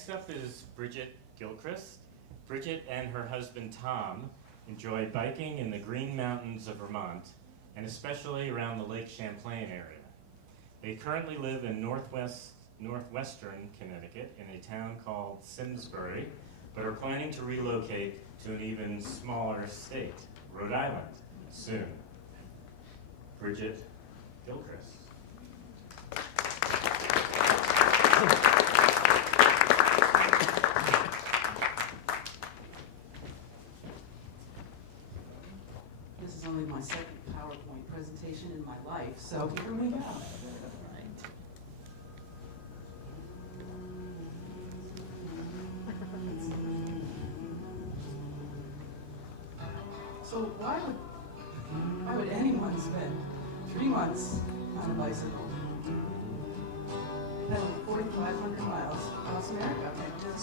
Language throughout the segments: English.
Next up is Bridgit Gilchrist. Bridget and her husband Tom enjoy biking in the Green Mountains of Vermont, and especially around the Lake Champlain area. They currently live in northwestern Connecticut in a town called Simsbury, but are planning to relocate to an even smaller state, Rhode Island, soon. Bridgit Gilchrist. This is only my second PowerPoint presentation in my life, so here we go. So why would anyone spend 3 months on a bicycle? Pedal 4,500 miles across America.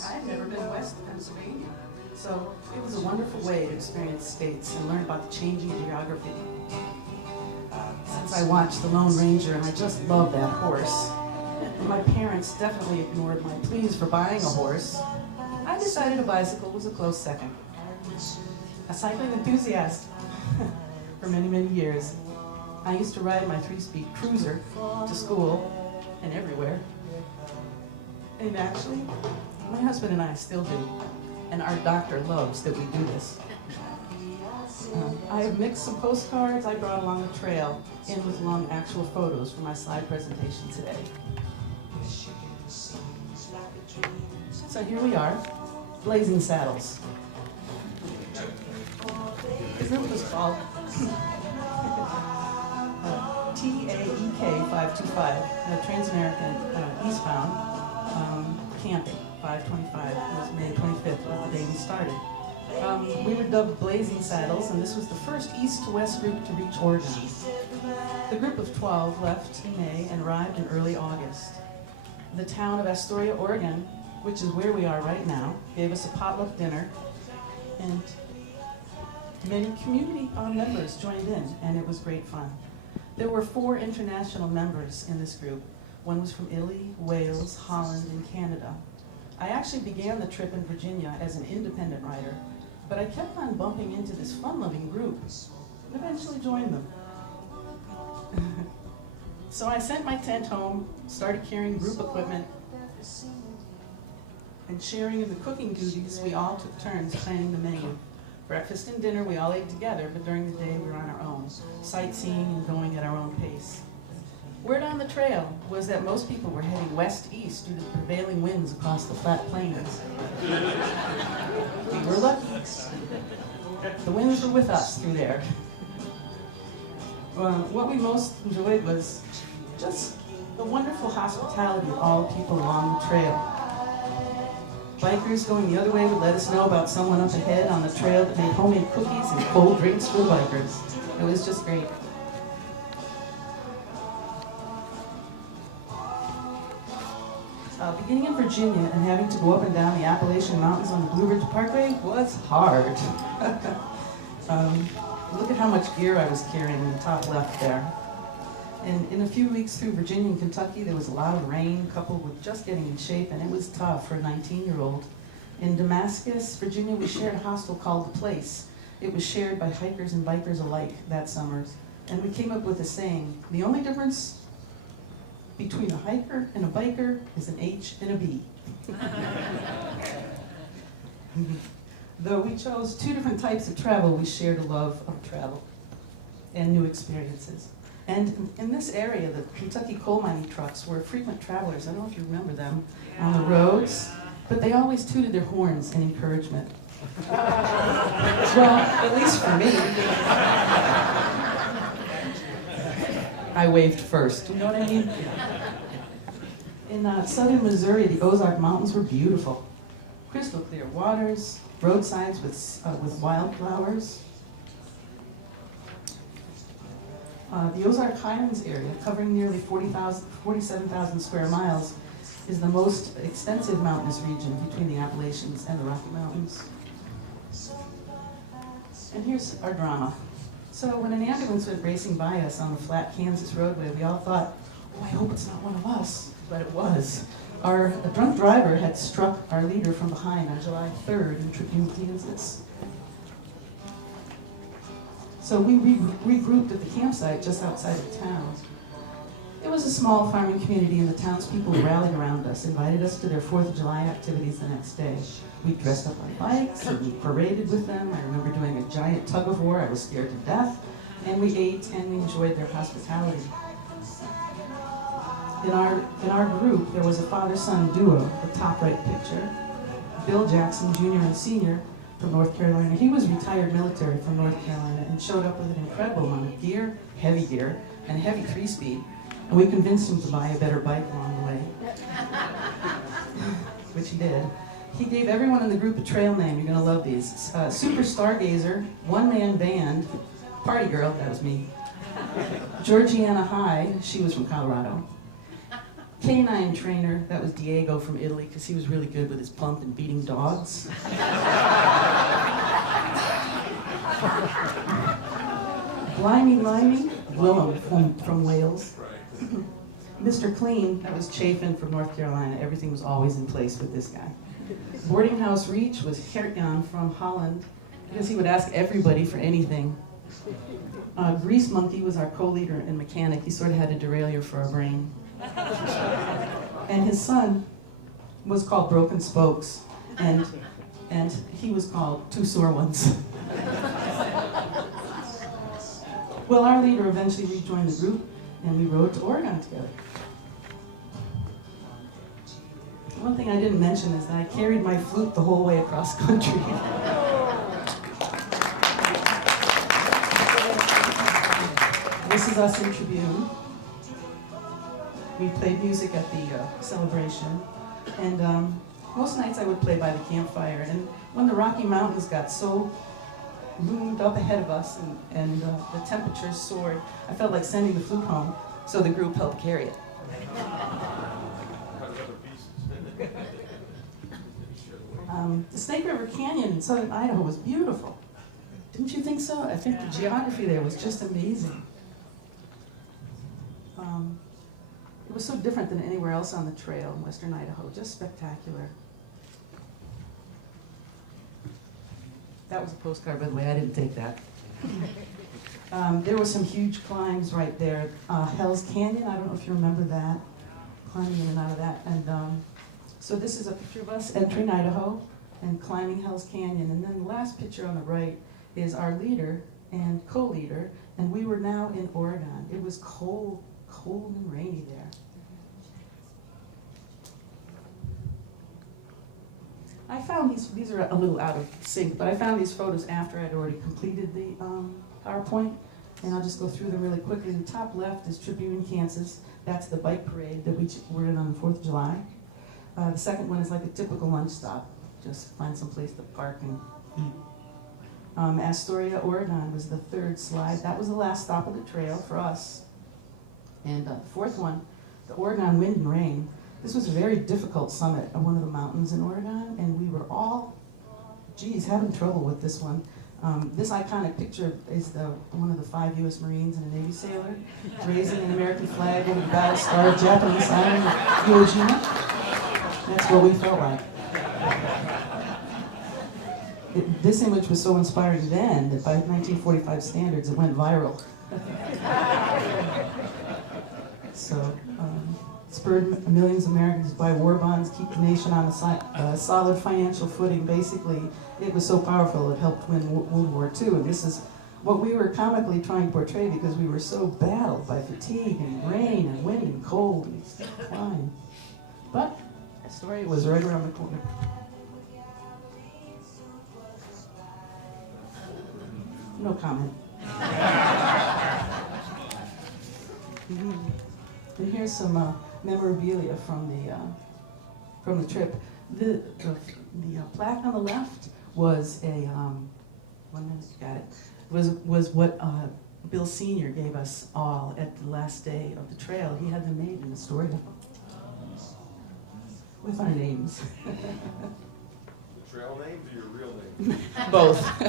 I had never been west of Pennsylvania. So it was a wonderful way to experience states and learn about the changing geography. Since I watched The Lone Ranger, and I just love that horse, and my parents definitely ignored my pleas for buying a horse, I decided a bicycle was a close second. A cycling enthusiast for many, many years. I used to ride my 3-speed cruiser to school and everywhere. And actually, my husband and I still do. And our doctor loves that we do this. I have mixed some postcards I brought along the trail in with long actual photos for my slide presentation today. So here we are, Blazing Saddles. The group was called TAEK 525, Trans-American Eastbound Camping. 525 was May 25th, was the day we started. We were dubbed Blazing Saddles, and this was the first east-to-west group to reach Oregon. The group of 12 left in May and arrived in early August. The town of Astoria, Oregon, which is where we are right now, gave us a potluck dinner, and many community members joined in, and it was great fun. There were 4 international members in this group. One was from Italy, Wales, Holland, and Canada. I actually began the trip in Virginia as an independent rider, but I kept on bumping into this fun-loving group and eventually joined them. So I sent my tent home, started carrying group equipment, and sharing in the cooking duties. We all took turns planning the menu. Breakfast and dinner we all ate together, but during the day we were on our own, sightseeing and going at our own pace. Word on the trail was that most people were heading west-east due to the prevailing winds across the flat plains. We were lucky. The winds were with us through there. What we most enjoyed was just the wonderful hospitality of all the people along the trail. Bikers going the other way would let us know about someone up ahead on the trail that made homemade cookies and cold drinks for the bikers. It was just great. Beginning in Virginia and having to go up and down the Appalachian Mountains on the Blue Ridge Parkway was hard. Look at how much gear I was carrying in the top left there. And in a few weeks through Virginia and Kentucky, there was a lot of rain coupled with just getting in shape, and it was tough for a 19-year-old. In Damascus, Virginia, we shared a hostel called The Place. It was shared by hikers and bikers alike that summer. And we came up with a saying, the only difference between a hiker and a biker is an H and a B. Though we chose 2 different types of travel, we shared a love of travel and new experiences. And in this area, the Kentucky coal mining trucks were frequent travelers. I don't know if you remember them on the roads, but they always tooted their horns in encouragement. Well, at least for me. I waved first, you know what I mean? In southern Missouri, the Ozark Mountains were beautiful. Crystal clear waters, roadsides with wildflowers. The Ozark Highlands area, covering nearly 47,000 square miles, is the most extensive mountainous region between the Appalachians and the Rocky Mountains. And here's our drama. So when an ambulance went racing by us on the flat Kansas roadway, we all thought, oh, I hope it's not one of us. But it was. Our drunk driver had struck our leader from behind on July 3rd in Tribune, Kansas. So we regrouped at the campsite just outside of town. It was a small farming community, and the townspeople rallied around us, invited us to their 4th of July activities the next day. We dressed up on bikes, and we paraded with them. I remember doing a giant tug of war. I was scared to death. And we ate, and we enjoyed their hospitality. In our group, there was a father-son duo, the top right picture. Bill Jackson, Jr. and Sr. from North Carolina. He was retired military from North Carolina and showed up with an incredible amount of gear, heavy gear, and heavy 3-speed. And we convinced him to buy a better bike along the way, which he did. He gave everyone in the group a trail name. You're gonna love these. Super Stargazer, One-Man Band, Party Girl, that was me. Georgiana High, she was from Colorado. Canine Trainer, that was Diego from Italy, because he was really good with his pump and beating dogs. Blimey Limey, Willem from Wales. Mr. Clean, that was Chafin from North Carolina. Everything was always in place with this guy. Boarding House Reach was Hertjan from Holland, because he would ask everybody for anything. Grease Monkey was our co-leader and mechanic. He sort of had a derailleur for a brain. And his son was called Broken Spokes, and he was called Two Sore Ones. Well, our leader eventually rejoined the group, and we rode to Oregon together. One thing I didn't mention is that I carried my flute the whole way across country. This is us in Tribune. We played music at the celebration, and most nights I would play by the campfire. And when the Rocky Mountains got so loomed up ahead of us and the temperatures soared, I felt like sending the flute home, so the group helped carry it. The Snake River Canyon in southern Idaho was beautiful. Didn't you think so? I think the geography there was just amazing. It was so different than anywhere else on the trail in western Idaho, just spectacular. That was a postcard, by the way, I didn't take that. There were some huge climbs right there. Hell's Canyon, I don't know if you remember that, climbing in and out of that. And so this is a picture of us entering Idaho and climbing Hell's Canyon. And then the last picture on the right is our leader and co-leader, and we were now in Oregon. It was cold and rainy there. I found these are a little out of sync, but I found these photos after I'd already completed the PowerPoint, and I'll just go through them really quickly. The top left is Tribune, Kansas. That's the bike parade that we were in on the 4th of July. The second one is like a typical lunch stop. Just find some place to park and eat. Astoria, Oregon was the third slide. That was the last stop of the trail for us. And the fourth one, the Oregon Wind and Rain. This was a very difficult summit of one of the mountains in Oregon, and we were all, having trouble with this one. This iconic picture is one of the 5 U.S. Marines and a Navy sailor raising an American flag over the battle-scarred Japanese island of Iwo Jima. That's what we felt like. This image was so inspiring then that by 1945 standards, it went viral. So, spurred millions of Americans to buy war bonds, keep the nation on a solid financial footing. Basically, it was so powerful it helped win World War II. And this is what we were comically trying to portray because we were so battled by fatigue and rain and wind and cold and climb. But the story was right around the corner. No comment. And here's some memorabilia from the trip. The plaque on the left was a 1 minute, got it. Was what Bill Sr. gave us all at the last day of the trail. He had them made in the storybook with our names. Trail names or your real name? Both.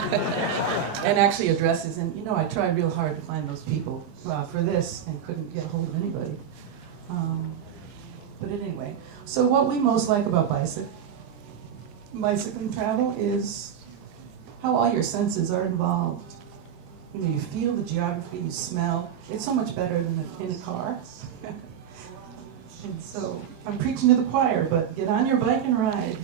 And actually addresses. And you know, I tried real hard to find those people for this and couldn't get a hold of anybody. But anyway, so what we most like about bicycling travel is how all your senses are involved. You know, you feel the geography, you smell. It's so much better than in a car. And so I'm preaching to the choir, but get on your bike and ride.